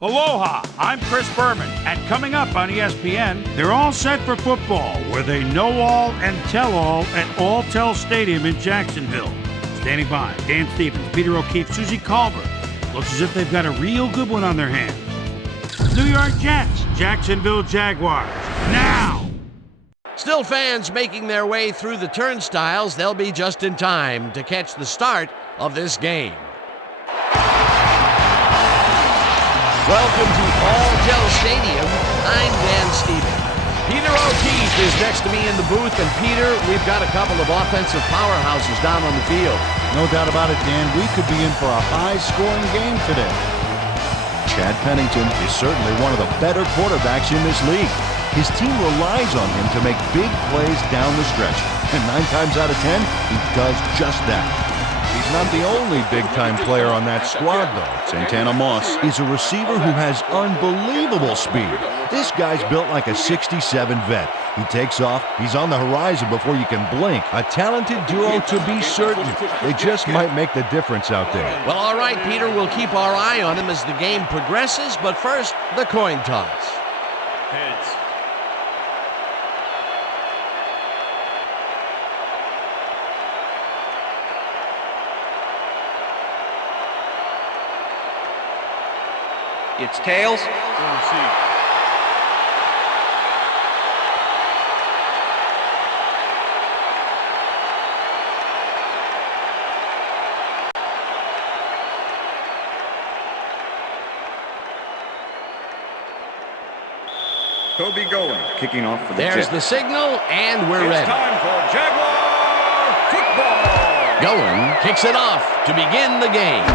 Aloha, I'm Chris Berman, and coming up on ESPN, they're all set for football, where they know all and tell all at Alltel Stadium in Jacksonville. Standing by, Dan Stevens, Peter O'Keefe, Susie Culver. Looks as if they've got a real good one on their hands. New York Jets, Jacksonville Jaguars, now! Still fans making their way through the turnstiles. They'll be just in time to catch the start of this game. Welcome to Alltel Stadium. I'm Dan Stevens. Peter O'Keefe is next to me in the booth. And Peter, we've got a couple of offensive powerhouses down on the field. No doubt about it, Dan. We could be in for a high-scoring game today. Chad Pennington is certainly one of the better quarterbacks in this league. His team relies on him to make big plays down the stretch. And 9 times out of 10, he does just that. He's not the only big-time player on that squad, though. Santana Moss is a receiver who has unbelievable speed. This guy's built like a '67 vet. He takes off, he's on the horizon before you can blink. A talented duo to be certain. They just might make the difference out there. Well, all right, Peter, we'll keep our eye on him as the game progresses. But first, the coin toss. Heads. It's tails. Toby going, kicking off for the There's Jets. the signal, and we're It's ready. time for Jaguar football. Going, kicks it off to begin the game.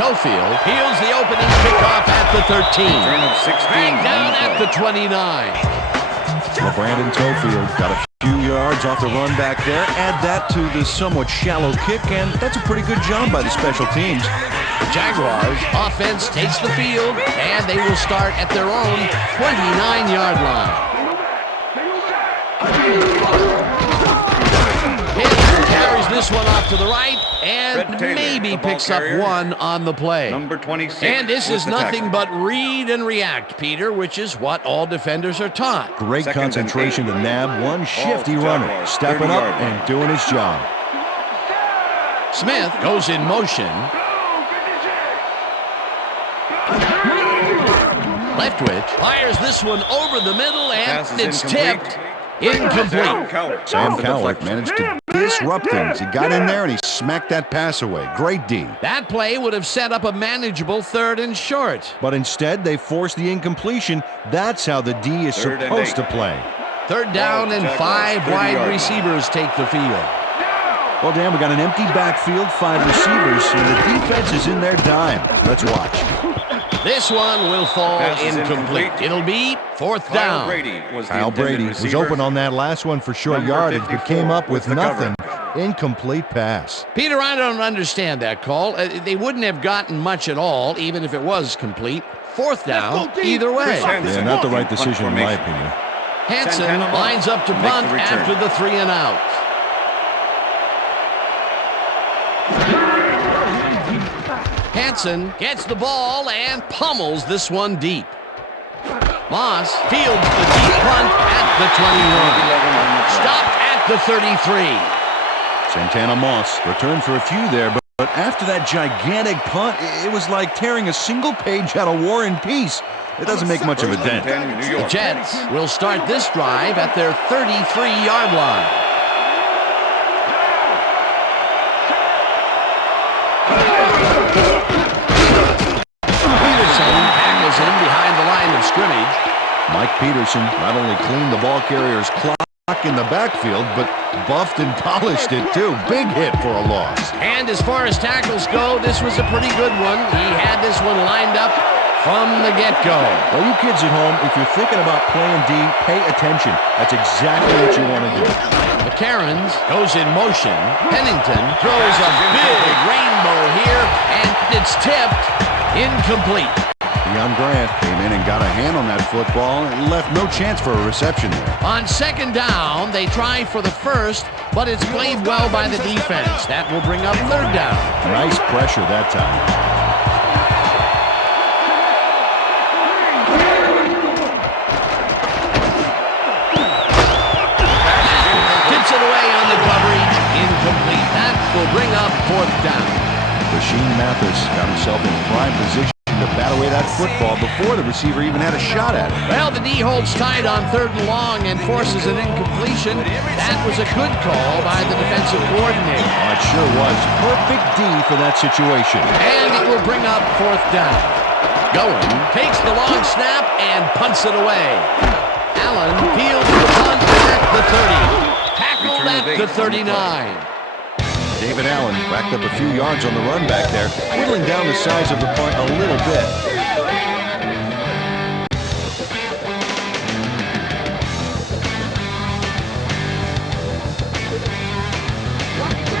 Tofield heels the opening kickoff at the 13. Turn of 16. Back down at the 29. Well, Brandon Tofield got a few yards off the run back there. Add that to the somewhat shallow kick, and that's a pretty good job by the special teams. The Jaguars offense takes the field, and they will start at their own 29-yard line. Hanson carries this one off to the right, and Fred Taylor, maybe the ball picks up carrier. one on the play. Number 26. And this with is the nothing tackle. but read and react, Peter, which is what all defenders are taught. Great Second and concentration to 8. nab one shifty Ball to runner, Jaguars, stepping up 30-yard line. and doing his job. Smith goes in motion. Leftwich fires this one over the middle, and Pass is it's incomplete. tipped. Incomplete. Sam The Cowlick deflection. managed to disrupt things. He got in there and he smacked that pass away. Great D. That play would have set up a manageable 3rd and short. But instead, they forced the incompletion. That's how the D is 3rd and supposed 8. to play. 3rd down and Jaguars, 5 wide 30-yard line. receivers take the field. Well, Dan, we got an empty backfield, 5 receivers, and the defense is in their dime. Let's watch. This one will fall Pass is incomplete. incomplete. It'll be 4th Kyle down. Brady was the Kyle intended Brady was receiver. open on that last one for short Number yardage, but 54 came up with the nothing. cover. Incomplete pass. Peter, I don't understand that call. They wouldn't have gotten much at all, even if it was complete. 4th down, either way. Chris Hansen Yeah, not the right in punt decision in my formation. opinion. Hanson Santana Moss lines up to to make punt the return. after the 3 and out. Hanson gets the ball and pummels this one deep. Moss fields the deep punt at the 21. Stopped at the 33. Santana Moss returned for a few there, but after that gigantic punt, it was like tearing a single page out of War and Peace. It doesn't make much of a First and dent. 10, New The York. Jets will start this drive at their 33-yard line. Peterson tackles him behind the line of scrimmage. Mike Peterson not only cleaned the ball carrier's clock in the backfield, but buffed and polished it too. Big hit for a loss. And as far as tackles go, this was a pretty good one. He had this one lined up from the get-go. Well, you kids at home, if you're thinking about playing D, pay attention. That's exactly what you want to do. McCarrons goes in motion. Pennington throws a big rainbow here, and it's tipped incomplete. Deion Grant came in and got a hand on that football and left no chance for a reception there. On 2nd down, they try for the first, but it's played well by the defense. That will bring up 3rd down. Nice pressure that time. Mathis got himself in prime position to bat away that football before the receiver even had a shot at it. Well, the D holds tight on 3rd and long and forces an incompletion. That was a good call by the defensive coordinator. Oh, it sure was. Perfect D for that situation. And it will bring up 4th down. Going, takes the long snap and punts it away. Allen fields the punt at the 30. Tackled at the 39. David Allen racked up a few yards on the run back there, whittling down the size of the punt a little bit.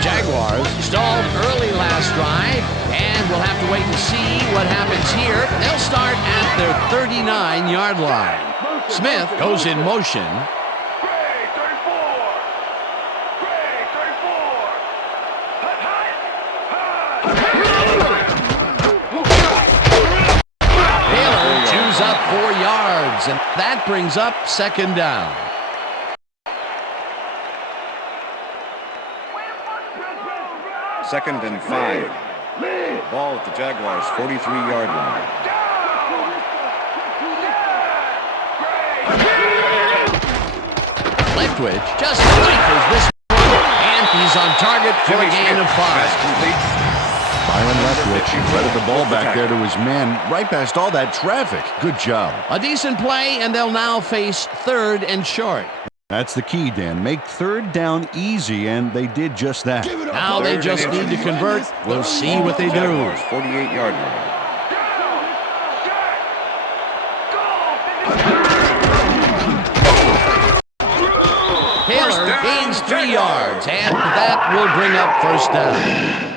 Jaguars stalled early last drive, and we'll have to wait and see what happens here. They'll start at their 39-yard line. Smith goes in motion. Taylor chews up 4 yards, and that brings up 2nd down. Second and 5. Ball at the Jaguars' 43-yard line. Leftwich just rifles this one, and he's on target for a gain of 5. Byron Leftwich threaded the ball back there to his man right past all that traffic. Good job. A decent play, and they'll now face 3rd and short. That's the key, Dan. Make 3rd down easy, and they did just that. Now they just need to convert. We'll see what they do. 48-yard line. Taylor gains 3 yards, and that will bring up 1st down.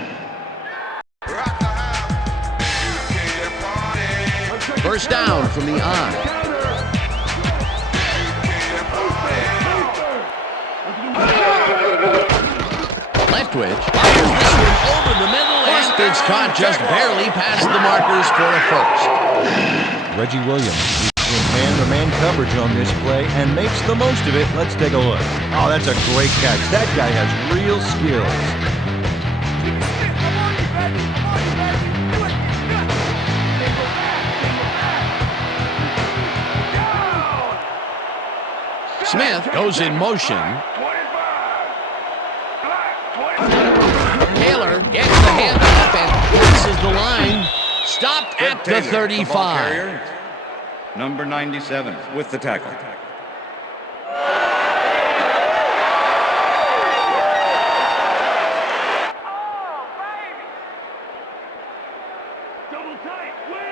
First down from the I. Leftwich fires this one over the middle, and it's caught just barely past the markers for a 1st. Reggie Williams in man-to-man coverage on this play and makes the most of it. Let's take a look. Oh, that's a great catch. That guy has real skills. Smith goes in motion. Taylor gets the handoff and passes the line. Stopped at the 35. Number 97 with the tackle.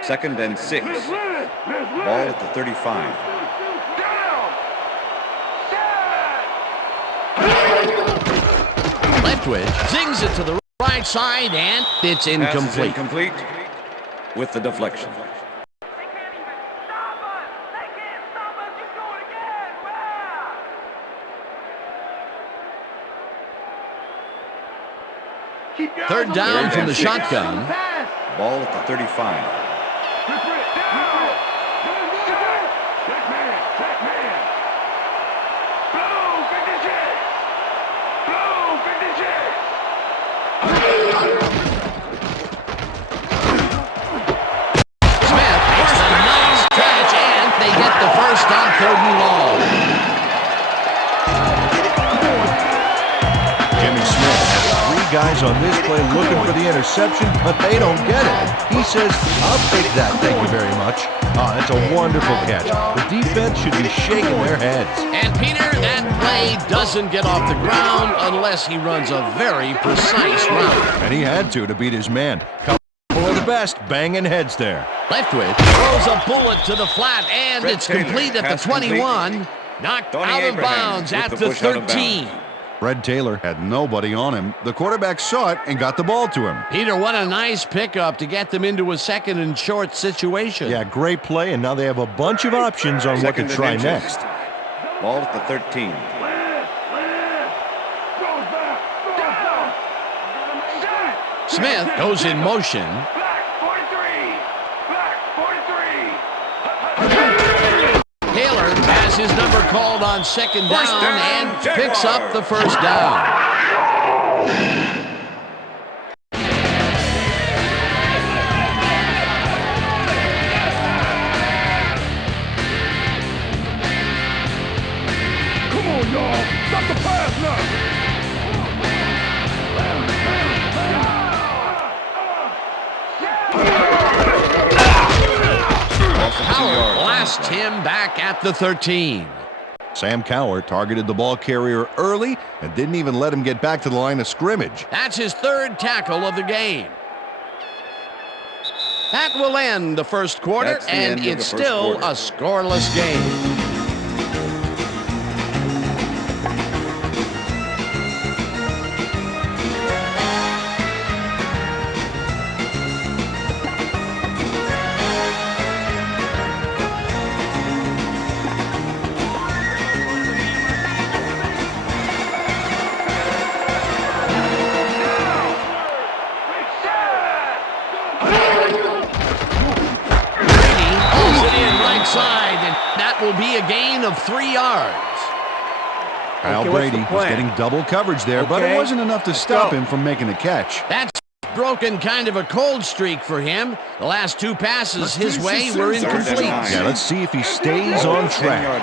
Second and 6. Ball at the 35. Leftwich zings it to the right side, and it's incomplete. Pass is incomplete with the deflection. Third down from the shotgun. Ball at the 35. Guys on this play looking for the interception, but they don't get it. He says, I'll take that, thank you very much. Oh, that's a wonderful catch. The defense should be shaking their heads. And Peter, that play doesn't get off the ground unless he runs a very precise route. And he had to beat his man. Couple of the best banging heads there. Leftwich throws a bullet to the flat, and it's complete at the 21. Knocked out of bounds at the 13. Fred Taylor had nobody on him. The quarterback saw it and got the ball to him. Peter, what a nice pickup to get them into a 2nd and short situation. Yeah, great play, and now they have a bunch of options on what to try next. Ball at the 13. Smith goes in motion. Taylor has his number called on 2nd down and picks up the 1st down. him back at the 13. Sam Cowher targeted the ball carrier early and didn't even let him get back to the line of scrimmage. That's his third tackle of the game. That will end the first quarter, and it's still a scoreless game. Will be a gain of 3 yards. Kyle Brady was getting double coverage there, but it wasn't enough to stop him from making a catch. That's broken kind of a cold streak for him. The last 2 passes his way were incomplete. Yeah, let's see if he stays on track.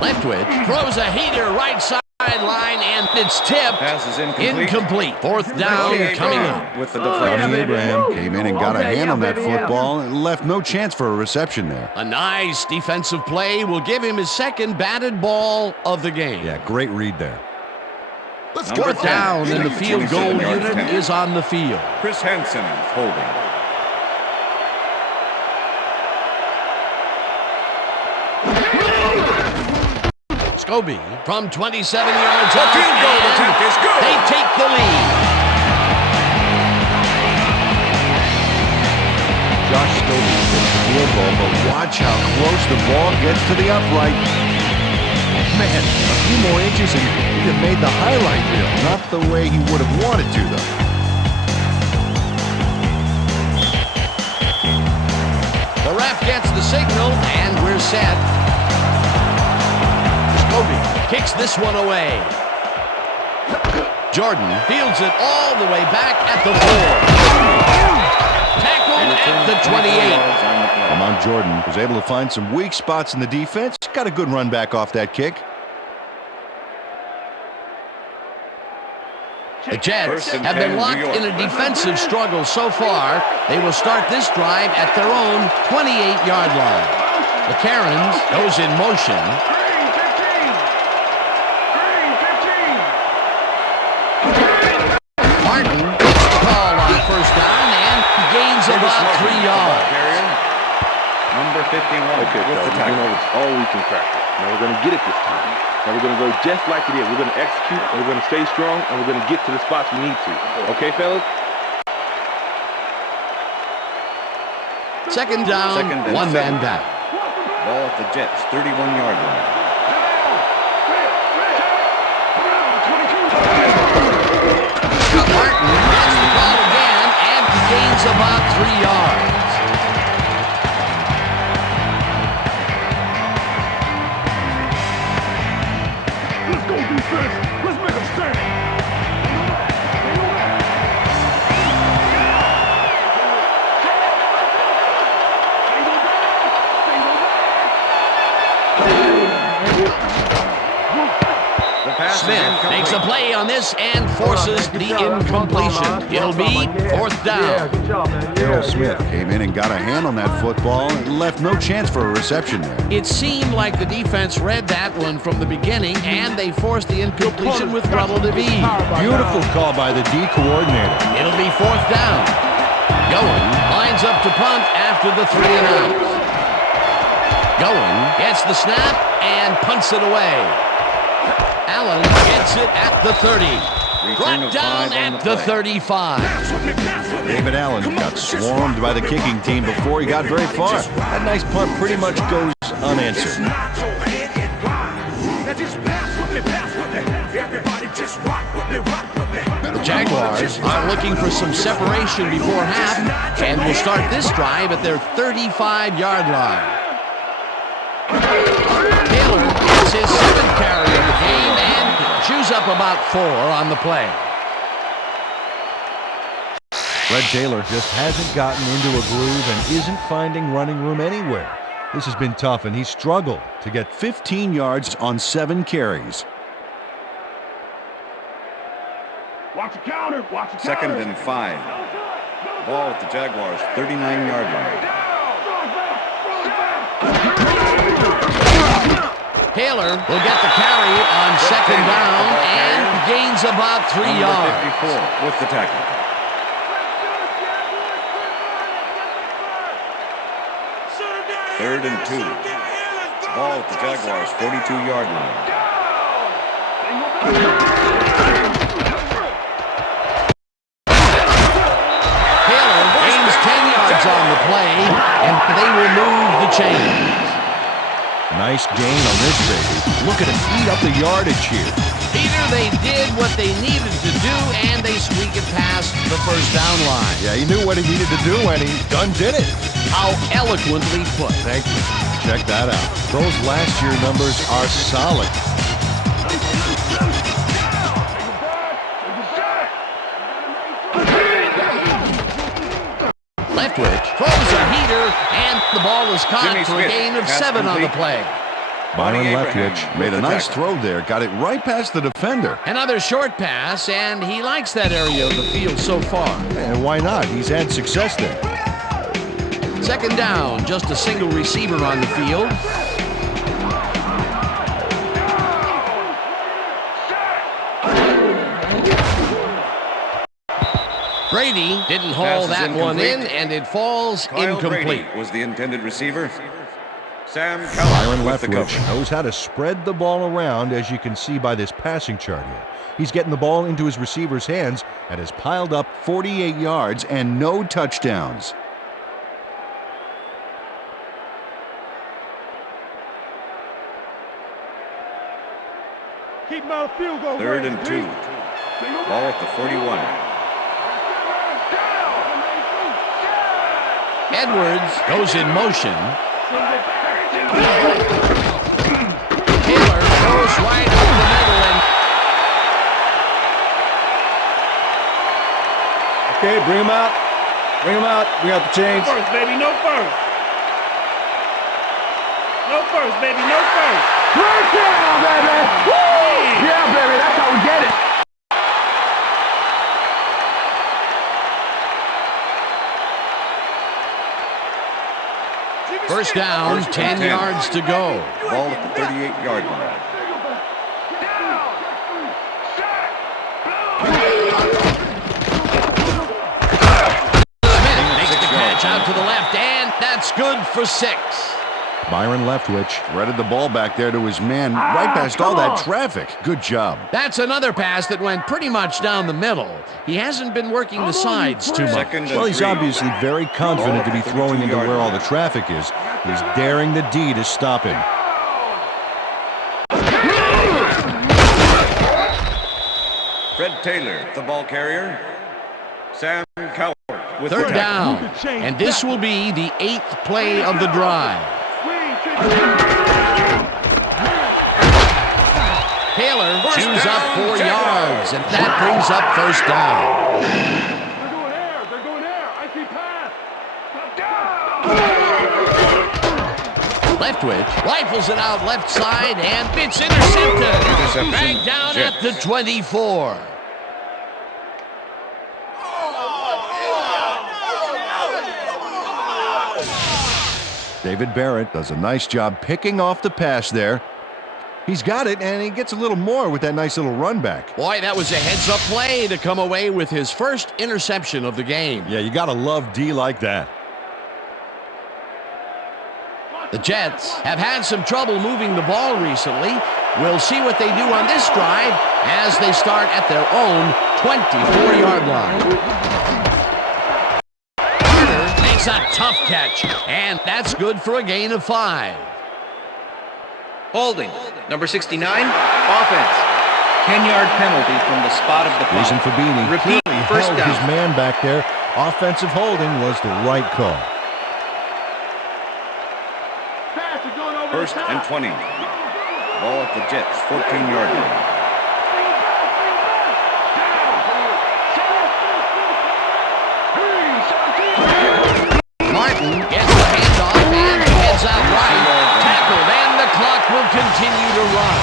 Leftwich throws a heater right sideline, and it's tipped. Pass is incomplete. Fourth down coming up. With the Johnny Abraham came in and got a hand on that football and left no chance for a reception there. A nice defensive play will give him his second batted ball of the game. Yeah, great read there. Fourth down, and the field goal unit is on the field. Chris Hansen holding. Scobie from 27 yards out, and they take the lead. Josh Scobie hits the field goal, but watch how close the ball gets to the upright. Man, a few more inches and he'd have made the highlight reel. Not the way he would have wanted to, though. The ref gets the signal, and we're set. Kicks this one away. Jordan fields it all the way back at the 4. Tackled at the 28. Lamont Jordan was able to find some weak spots in the defense. Got a good run back off that kick. The Jets have been locked in a defensive struggle so far. They will start this drive at their own 28-yard line. The Karens goes in motion. First down, and gains about 3 yards. Number 51. Okay, fellas, you know it's all week in practice. Now we're going to get it this time. Now we're going to go just like it is. We're going to execute, and we're going to stay strong, and we're going to get to the spots we need to. Okay, fellas? Second down, one man down. Ball at the Jets' 31-yard line. Martin gets the ball again and gains about 3 yards. Let's go defense. Let's make them stand. Smith makes a play on this and forces the incompletion. It'll be fourth down. Earl Smith came in and got a hand on that football and left no chance for a reception there. It seemed like the defense read that one from the beginning, and they forced the incompletion with relative ease. Beautiful call by the D coordinator. It'll be fourth down. Goen lines up to punt after the 3 and out. Goen gets the snap and punts it away. Allen gets it at the 30. Brought down at the 35. David Allen got swarmed by the kicking team before he got very far. That nice punt pretty much goes unanswered. The Jaguars are looking for some separation before half and will start this drive at their 35-yard line. Taylor gets his 7th carry of the game and chews up about 4 on the play. Fred Taylor just hasn't gotten into a groove and isn't finding running room anywhere. This has been tough, and he's struggled to get 15 yards on 7 carries. Watch the counter. Watch the Second counter. and 5. Ball at the Jaguars' 39-yard line. Taylor will get the carry on second down and gains about 3 Number yards. 54 with the tackle. Third and 2. Ball at the Jaguars' 42-yard line. Taylor gains 10 yards on the play, and they remove the chains. Nice gain on this baby. Look at him eat up the yardage here. Peter, they did what they needed to do, and they squeak it past the first down line. Yeah, he knew what he needed to do, and he done did it. How eloquently put. Thank you. Check that out. Those last year numbers are solid. Leftwich throws a heater, and the ball is caught Jimmy for a Smith, gain of pass 7 on the complete. play. Byron Abraham Leftwich with made a the nice tackle. throw there. Got it right past the defender. Another short pass, and he likes that area of the field so far. And why not? He's had success there. Second down, just a single receiver on the field. Brady didn't haul Pass is that one in, incomplete. and it falls Kyle incomplete. Brady was the intended receiver. Sam Byron Keller with the Leftwich cover. knows how to spread the ball around, as you can see by this passing chart here. He's getting the ball into his receiver's hands and has piled up 48 yards and no touchdowns. Keep my field goal. Third and 2. Ball at the 41. Edwards goes in motion. Taylor goes right over the middle, and Okay, bring him out. Bring him out. Bring out the chains. First, baby, no first. No first, baby, no first. First down, baby. Woo! Yeah, baby, that's how we get it. first down, 10 yards to go. Ball at the 38-yard line. Smith makes the catch out to the left, and that's good for 6. Byron Leftwich threaded the ball back there to his man right past all that traffic. Good job. That's another pass that went pretty much down the middle. He hasn't been working the sides too much. Second and Well, he's 3. obviously very confident to be throwing into where all the traffic is. He's daring the D to stop him. Fred Taylor, the ball carrier. Sam Keller with Third the down, tackle. and this will be the 8th play of the drive. Taylor chews up 4 yards, and that brings up first down. They're going air. They're going air. I see pass. Leftwich rifles it out left side, and it's intercepted. Interception. Back down at the 24. David Barrett does a nice job picking off the pass there. He's got it, and he gets a little more with that nice little run back. Boy, that was a heads-up play to come away with his first interception of the game. Yeah, you got to love D like that. The Jets have had some trouble moving the ball recently. We'll see what they do on this drive as they start at their own 24-yard line. Carter makes a tough catch, and that's good for a gain of 5. Holding. Number 69, offense. 10-yard penalty from the spot of the foul. Jason Fabini Repeat, clearly first held down. his man back there. Offensive holding was the right call. Pass is going over First the top. and 20. Ball at the Jets' 14-yard line. Martin gets the handoff and heads out right. Tackled, and the clock will continue to run.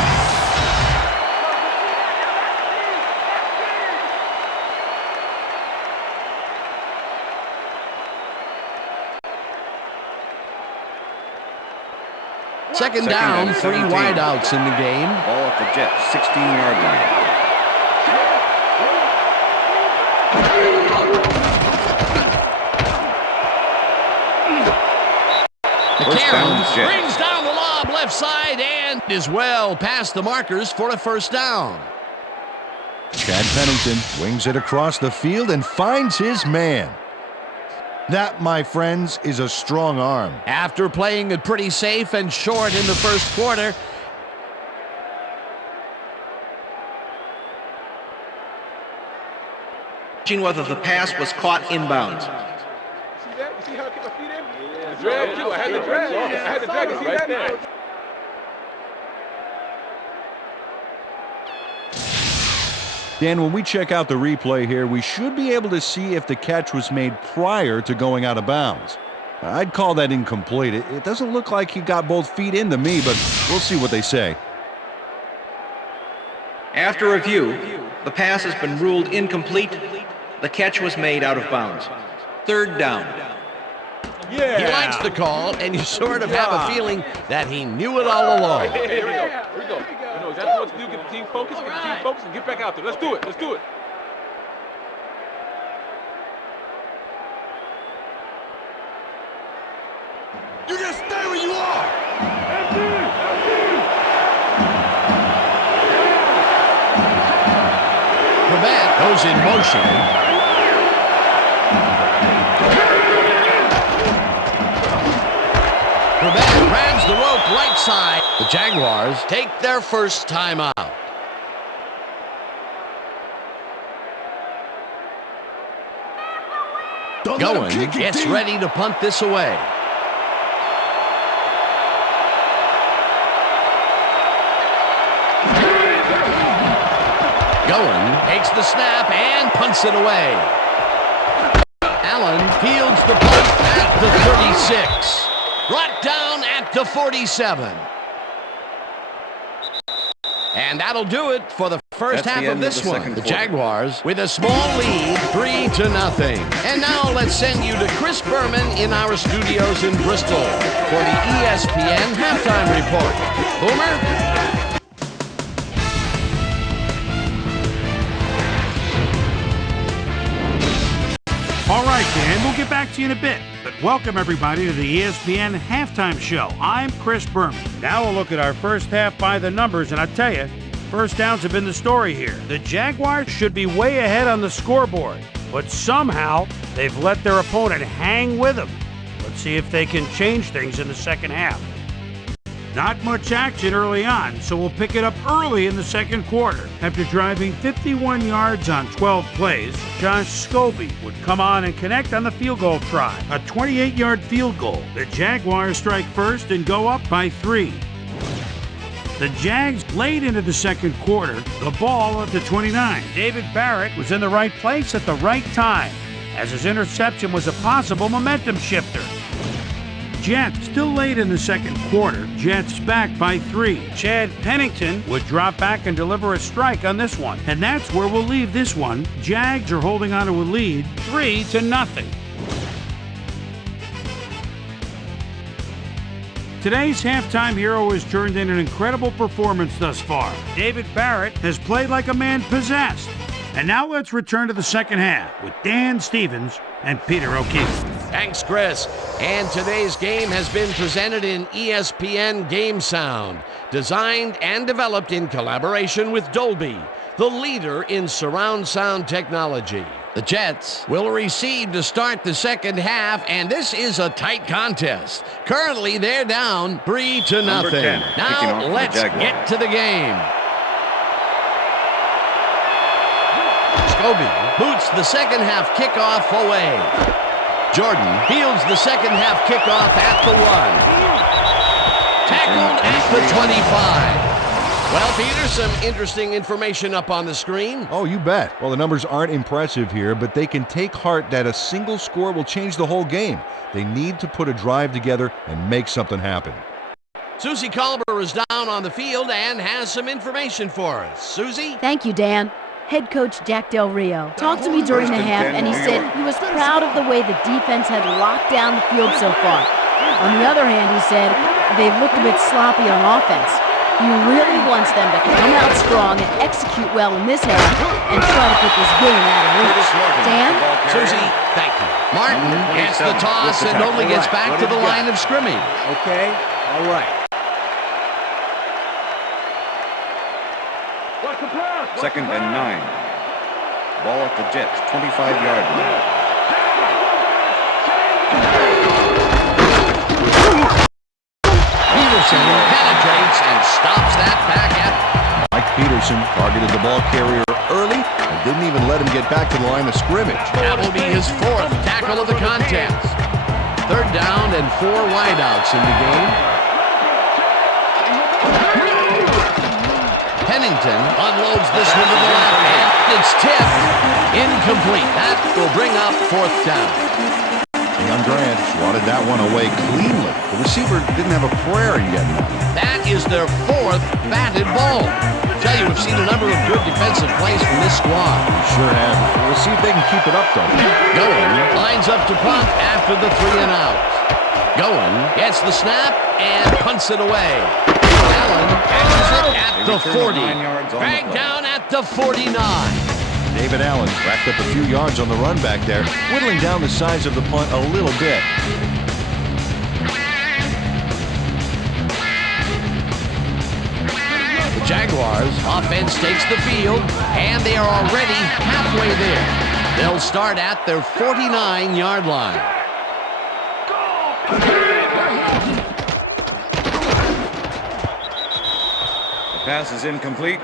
Second down, 3 wideouts in the game. Ball at the Jets, 16-yard line. McCarron brings down the lob left side and is well past the markers for a first down. Chad Pennington wings it across the field and finds his man. That, my friends, is a strong arm. After playing it pretty safe and short in the first quarter, Whether the pass was caught inbounds. See that? You see how I kick my feet in? Yeah, drag too. I had to drag. I had to drag it. See right that? Dan, when we check out the replay here, we should be able to see if the catch was made prior to going out of bounds. I'd call that incomplete. It doesn't look like he got both feet into me, but we'll see what they say. After review, the pass has been ruled incomplete. The catch was made out of bounds. Third down. Yeah. he likes the call, and you sort of have a feeling that he knew it all along. Here we go. Here we go. You know exactly what to do. Get the team focused. Get the team focused, and get back out there. Let's do it. Let's do it. You just stay where you are. Prevent goes in motion. Prevent grabs the rope right side. The Jaguars take their first timeout. Going gets ready to punt this away. Going takes the snap and punts it away. Allen fields the punt at the 36. Brought down at the 47. And that'll do it for the first half of this one. The Jaguars with a small lead, 3-0. And now let's send you to Chris Berman in our studios in Bristol for the ESPN halftime report. Boomer? All right, Dan, we'll get back to you in a bit. But welcome, everybody, to the ESPN Halftime Show. I'm Chris Berman. Now we'll look at our first half by the numbers, and I tell you, first downs have been the story here. The Jaguars should be way ahead on the scoreboard, but somehow they've let their opponent hang with them. Let's see if they can change things in the second half. Not much action early on, so we'll pick it up early in the second quarter. After driving 51 yards on 12 plays, Josh Scobie would come on and connect on the field goal try. A 28-yard field goal. The Jaguars strike first and go up by 3. The Jags late into the second quarter, the ball at the 29. David Barrett was in the right place at the right time, as his interception was a possible momentum shifter. Jets still late in the second quarter. Jets back by 3. Chad Pennington would drop back and deliver a strike on this one. And that's where we'll leave this one. Jags are holding on to a lead, 3-0. Today's halftime hero has turned in an incredible performance thus far. David Barrett has played like a man possessed. And now let's return to the second half with Dan Stevens and Peter O'Keefe. Thanks, Chris. And today's game has been presented in ESPN Game Sound, designed and developed in collaboration with Dolby, the leader in surround sound technology. The Jets will receive to start the second half, and this is a tight contest. Currently, they're down 3-0. Now, let's get to the game. Scobie boots the second half kickoff away. Jordan fields the second half kickoff at the 1. Tackled at the 25. Well, Peter, some interesting information up on the screen. Oh, you bet. Well, the numbers aren't impressive here, but they can take heart that a single score will change the whole game. They need to put a drive together and make something happen. Susie Colber is down on the field and has some information for us. Susie? Thank you, Dan. Head coach Jack Del Rio talked to me during the half, and he said he was proud of the way the defense had locked down the field so far. On the other hand, he said, they've looked a bit sloppy on offense. He really wants them to come out strong and execute well in this half and try to put this game out of reach. Dan? Susie, thank you. Martin gets the toss and only gets back to the line of scrimmage. Okay, all right. Second and 9. Ball at the Jets, 25-yard line. Peterson penetrates and stops that back at. Mike Peterson targeted the ball carrier early and didn't even let him get back to the line of scrimmage. That will be his 4th tackle of the contest. 3rd down and 4 wideouts in the game. Pennington unloads this one to the left, and it's tipped. Incomplete. That will bring up 4th down. Young Grant swatted that one away cleanly. The receiver didn't have a prayer in getting that. That is their 4th batted ball. I tell you, we've seen a number of good defensive plays from this squad. We sure have. We'll see if they can keep it up, though. Goen lines up to punt after the 3 and out. Goen gets the snap and punts it away. Allen catches it at the 40. Dragged down at the 49. David Allen racked up a few yards on the run back there, whittling down the size of the punt a little bit. The Jaguars offense takes the field, and they are already halfway there. They'll start at their 49-yard line. The pass is incomplete.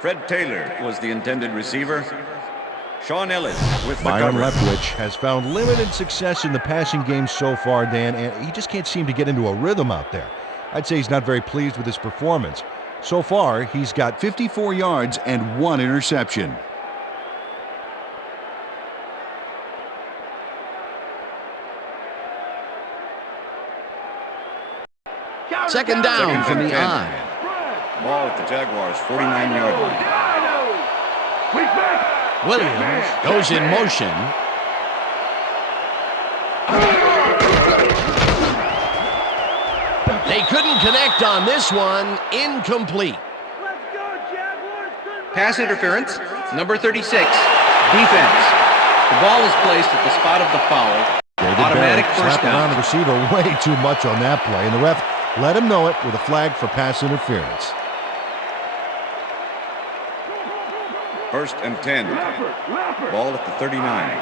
Fred Taylor was the intended receiver. Sean Ellis with the Byron cover. Leftwich has found limited success in the passing game so far, Dan, and he just can't seem to get into a rhythm out there. I'd say he's not very pleased with his performance. So far, he's got 54 yards and 1 interception. Second down from the I. Ball at the Jaguars' 49-yard line. Williams goes in motion. They couldn't connect on this one. Incomplete. Pass interference, number 36, defense. The ball is placed at the spot of the foul. Automatic first slapped around down. the receiver way too much on that play, and the ref let him know it with a flag for pass interference. First and 10. Ball at the 39.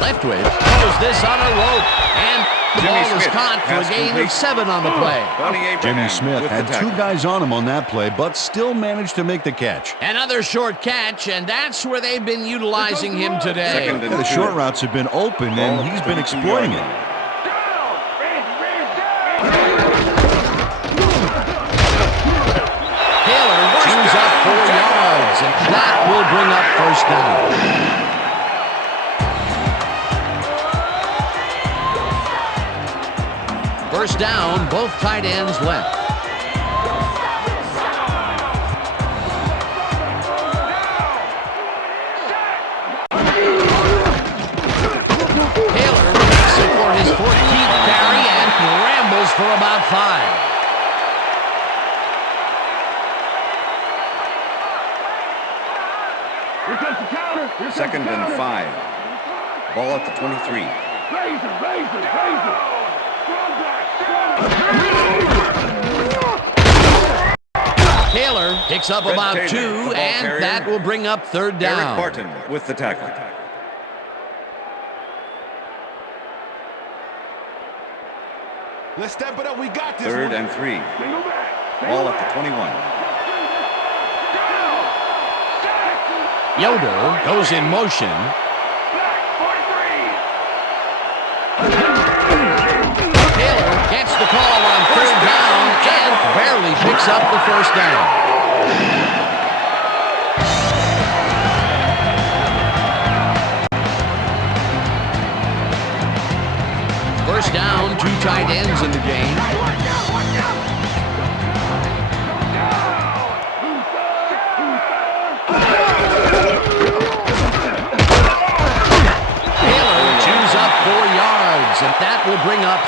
Leftwich throws this on a rope, and the ball is caught for a gain of 7 on the play. Jimmy Smith had 2 guys on him on that play, but still managed to make the catch. Another short catch, and that's where they've been utilizing him today. The short routes have been open, and he's been exploiting it. Taylor chews up 4 yards, and that will bring up first down. First down, both tight ends left. Taylor makes it for his 14th carry and rambles for about 5. Second and 5. Ball at the 23. Taylor picks up about 2, and that will bring up third down. Eric Barton with the tackle. Let's step it up. We got this. Third and 3. Ball at the 21. Yoder goes in motion. Taylor gets the call on third down and barely picks up the first down. First down, 2 tight ends in the game.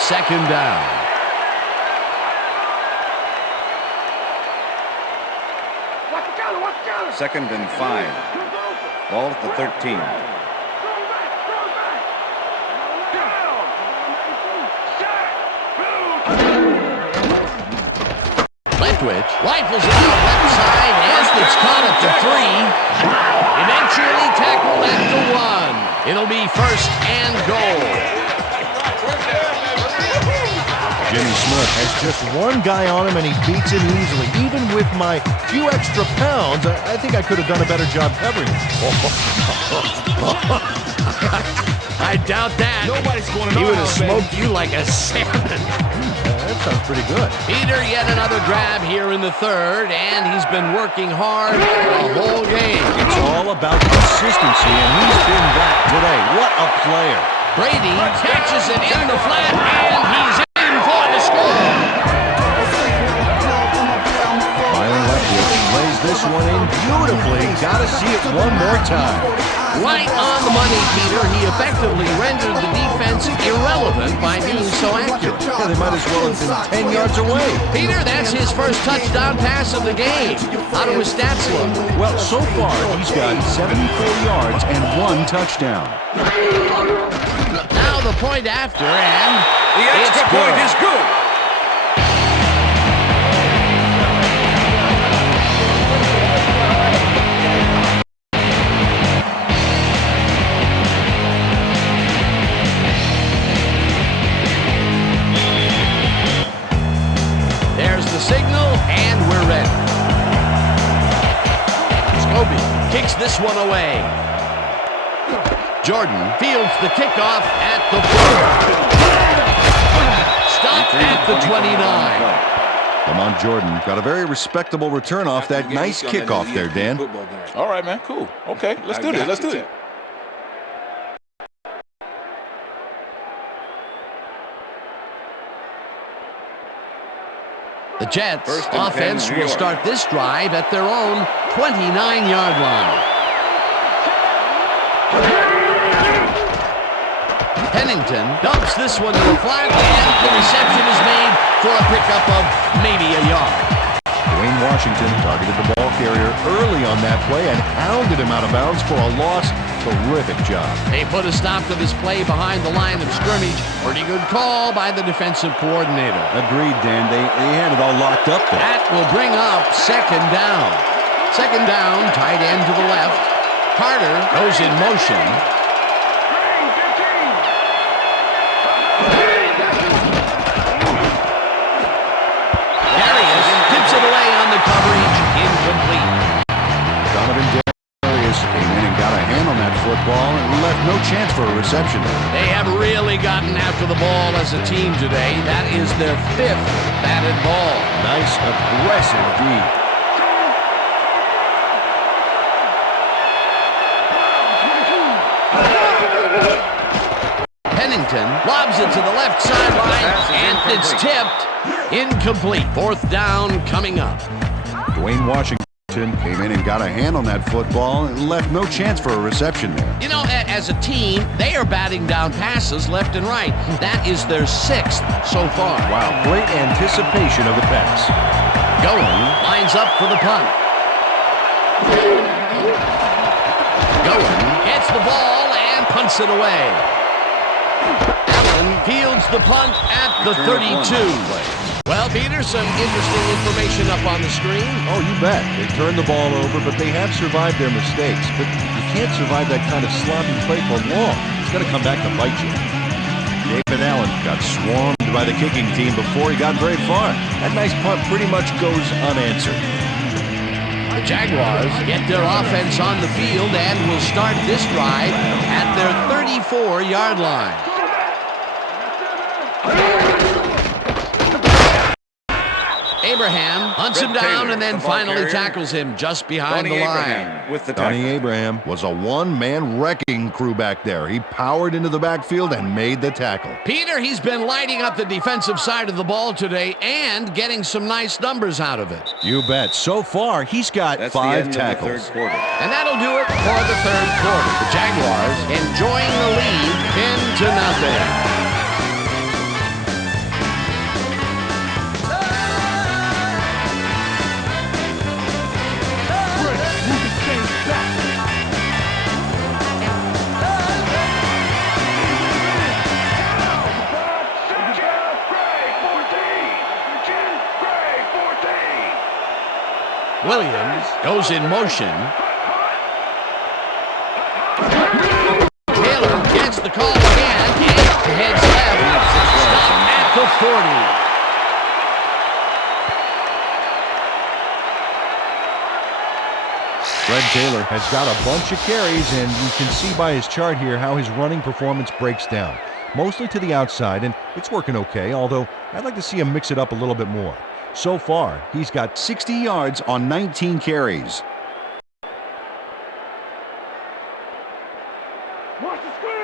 second down. Second and 5. Ball at the 13. Leftwich rifles it out left side as it's caught at the 3. Eventually tackled at the 1. It'll be first and goal. Jimmy Smith has just one guy on him, and he beats him easily. Even with my few extra pounds, I think I could have done a better job covering him. I doubt that. Nobody's going to He know would have how, baby. smoked you like a salmon. That sounds pretty good. Peter, yet another grab here in the third, and he's been working hard the whole game. It's all about consistency, and he's been that today. What a player. Brady catches it in the flat, and he's in for the score. Byron Leftwich plays this one in beautifully. Got to see it one more time. Right on the money, Peter. He effectively rendered the defense irrelevant by being so accurate. Yeah, they might as well have been 10 yards away. Peter, that's his first touchdown pass of the game. How do his stats look? Well, so far, he's got 74 yards and 1 touchdown. Now the point after, and The extra it's point good. is good. There's the signal, and we're ready. Scobie kicks this one away. Jordan fields the kickoff at the 4. Stop at the 29. Lamont Jordan got a very respectable return off that nice kickoff there, Dan. All right, man. Cool. Okay, let's do this. Let's do it. The Jets First and 10, offense New will York. start this drive at their own 29-yard line. Pennington dumps this one to the flat, and the reception is made for a pickup of maybe a yard. Dwayne Washington targeted the ball carrier early on that play and hounded him out of bounds for a loss. Terrific job. They put a stop to this play behind the line of scrimmage. Pretty good call by the defensive coordinator. Agreed, Dan. They had it all locked up there. That will bring up second down. Second down, tight end to the left. Carter goes in motion. Darius tips it away on the coverage. Incomplete. Donovan Darius came in and got a hand on that football and left no chance for a reception. They have really gotten after the ball as a team today. That is their 5th batted ball. Nice, aggressive D. Pennington lobs it to the left sideline, and it's tipped. Incomplete. 4th down coming up. Dwayne Washington came in and got a hand on that football and left no chance for a reception there. You know, as a team, they are batting down passes left and right. That is their 6th so far. Wow, great anticipation of the pass. Going lines up for the punt. Going gets the ball and punts it away. Allen fields the punt at the 32. Well, Peter, some interesting information up on the screen. Oh, you bet. They turned the ball over, but they have survived their mistakes. But you can't survive that kind of sloppy play for long. It's going to come back to bite you. David Allen got swarmed by the kicking team before he got very far. That nice punt pretty much goes unanswered. The Jaguars get their offense on the field and will start this drive at their 34-yard line. Abraham hunts him down and then finally tackles him just behind the line. With the tackle. Donnie Abraham was a one-man wrecking crew back there. He powered into the backfield and made the tackle. Peter, he's been lighting up the defensive side of the ball today and getting some nice numbers out of it. You bet. So far, he's got That's the 5 end tackles. of the 3rd quarter. And that'll do it for the 3rd quarter. The Jaguars enjoying the lead 10-0. Williams goes in motion. Taylor gets the call again and heads left. Stop at the 40. Fred Taylor has got a bunch of carries, and you can see by his chart here how his running performance breaks down. Mostly to the outside, and it's working okay, although I'd like to see him mix it up a little bit more. So far, he's got 60 yards on 19 carries.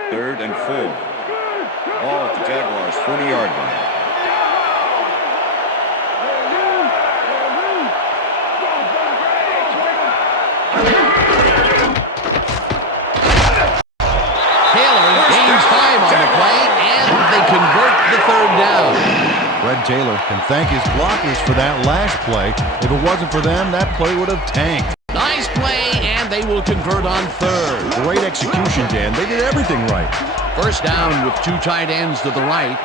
Third and 4. Ball at the Jaguars' 40-yard line. Convert the third down. Fred Taylor can thank his blockers for that last play. If it wasn't for them, that play would have tanked. Nice play, and they will convert on third. Great execution, Dan. They did everything right. First down with 2 tight ends to the right.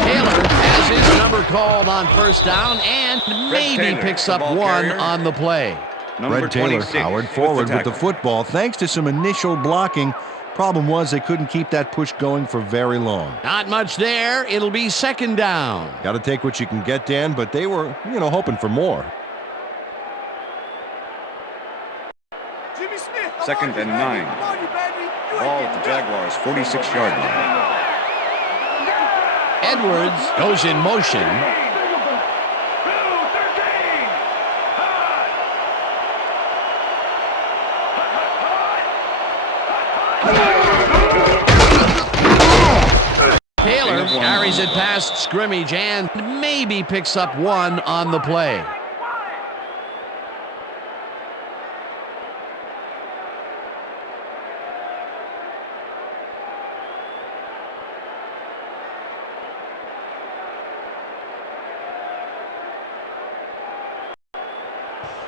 Taylor has his number called on first down and maybe picks up one on the play. Fred Taylor powered forward with the football thanks to some initial blocking. Problem was they couldn't keep that push going for very long. Not much there. It'll be second down. Got to take what you can get, Dan, but they were, hoping for more. Second and 9. Ball at the Jaguars' 46-yard line. Edwards goes in motion. Taylor carries it past scrimmage and maybe picks up one on the play.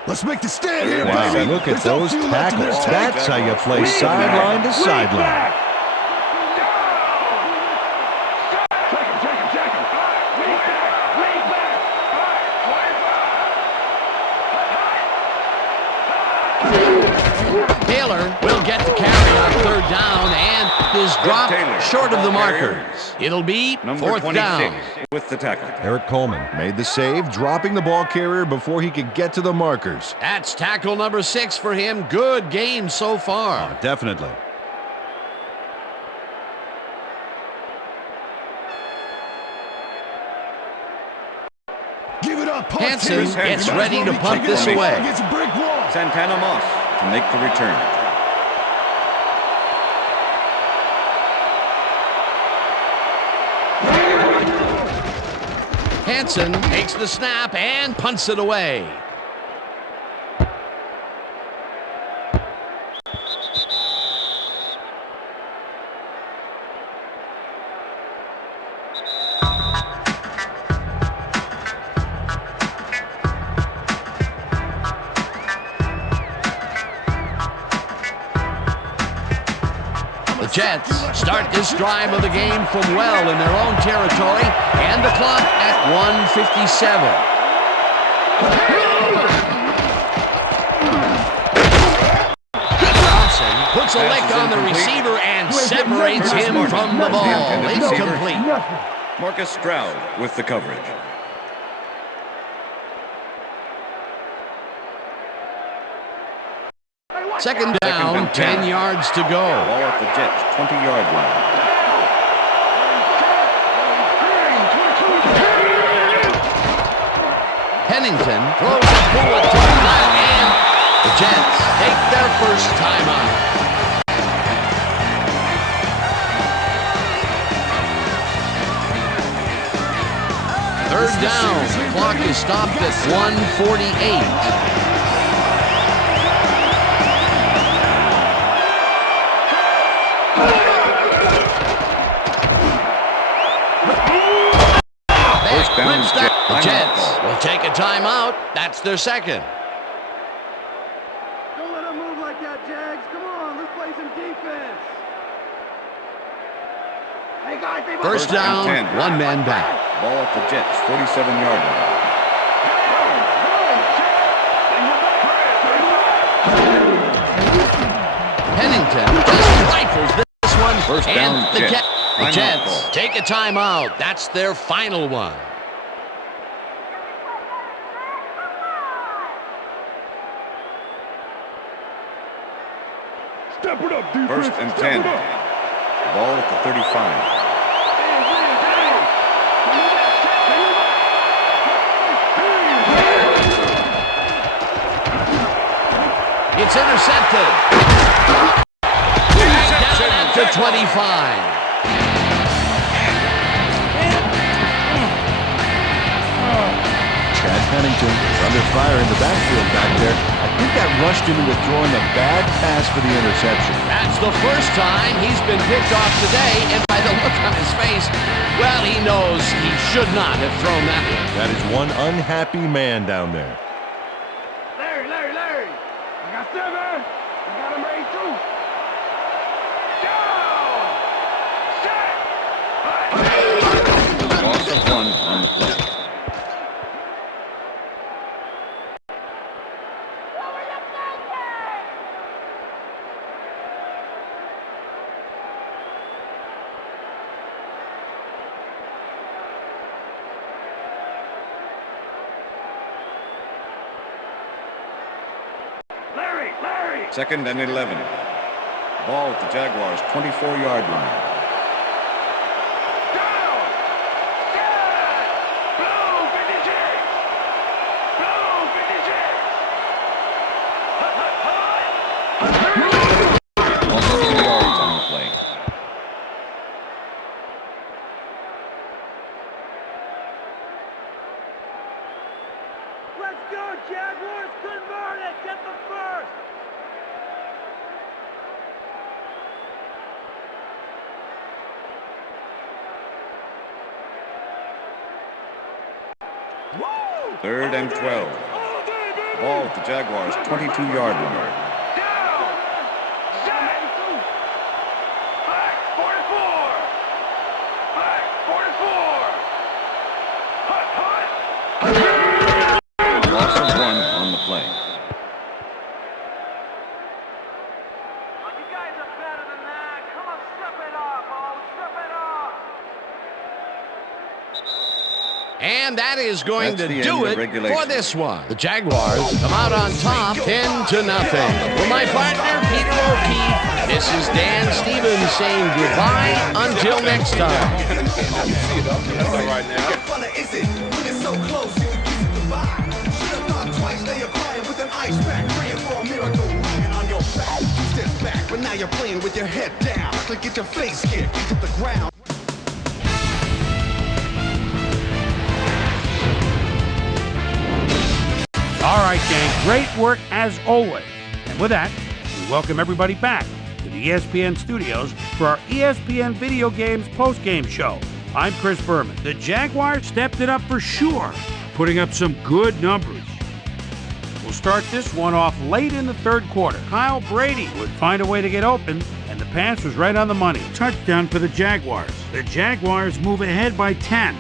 Let's make the stand here, Wow, baby. look at those tackles. That's how you play sideline to sideline. Taylor will get the carry on third down and is dropped short of the markers. It'll be fourth down. With the tackle. Eric Coleman made the save, dropping the ball carrier before he could get to the markers. That's tackle number 6 for him. Good game so far. Definitely. Give it up, Hansen gets ready to punt this away. Santana Moss to make the return. Hansen takes the snap and punts it away. Jets start this drive of the game from well in their own territory, and the clock at 1:57. Johnson puts a lick on the receiver and separates him from the ball. Incomplete. Marcus Stroud with the coverage. Second down, 10 yards to go. Ball at the Jets' 20-yard line. Pennington throws a bullet to the flat, and the Jets take their first timeout. Third down, the clock is stopped at 1:48. The Jets will take a timeout. That's their second. Don't let them move like that, Jags. Come on, let's play some defense. First down, 10. one man back. Ball at the Jets, 47-yard line. Pennington just rifles this one. First down, and the Jets. The Jets take a timeout. That's their final one. Step it up, defense. First and 10. Ball at the 35. It's intercepted. Down at the 25. Chad Pennington is under fire in the backfield back there. I think that rushed him into throwing a bad pass for the interception. That's the first time he's been picked off today, and by the look on his face, well, he knows he should not have thrown that one. That is one unhappy man down there. Larry. I got 7. I got him ready too. Down. Set. Loss of 1 on the play. Larry. Second and 11. Ball at the Jaguars' 24-yard line. Down. Set. Blue 56. Blue 56. Loss of 2 yards on the play. Let's go, Jaguars. Convert it. Get the first. Woo! Third and 12. Ball at the Jaguars' 22-yard line. Down. Set. Back 44. Back 44. Hut. Loss of 1 on the play. You guys are better than that. Come on, step it up, step it up. And that is going That's to the do end of it regulation. for this one. The Jaguars come out on top 10-0. For my partner, Peter O'Keefe, this is Dan Stevens saying goodbye until next time. But now you're playing with your head down. So get your face kicked into the ground. All right, gang, great work as always. And with that, we welcome everybody back to the ESPN studios for our ESPN Video Games postgame show. I'm Chris Berman. The Jaguars stepped it up for sure, putting up some good numbers. We'll start this one off late in the third quarter. Kyle Brady would find a way to get open, and the pass was right on the money. Touchdown for the Jaguars. The Jaguars move ahead by 10.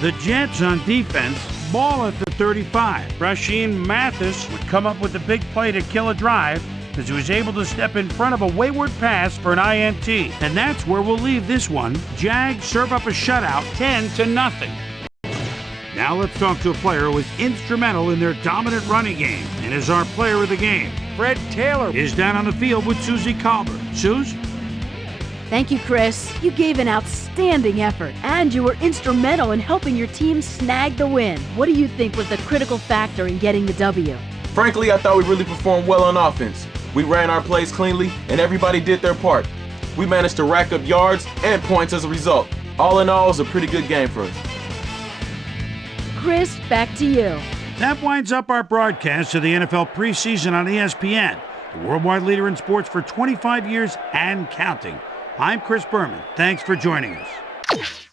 The Jets on defense ball at the 35. Rasheem Mathis would come up with a big play to kill a drive as he was able to step in front of a wayward pass for an INT. And that's where we'll leave this one. Jags serve up a shutout, 10-0. Now let's talk to a player who was instrumental in their dominant running game and is our player of the game. Fred Taylor is down on the field with Susie Colbert. Suze? Thank you, Chris. You gave an outstanding effort, and you were instrumental in helping your team snag the win. What do you think was the critical factor in getting the W? Frankly, I thought we really performed well on offense. We ran our plays cleanly, and everybody did their part. We managed to rack up yards and points as a result. All in all, it was a pretty good game for us. Chris, back to you. That winds up our broadcast of the NFL preseason on ESPN, the worldwide leader in sports for 25 years and counting. I'm Chris Berman. Thanks for joining us.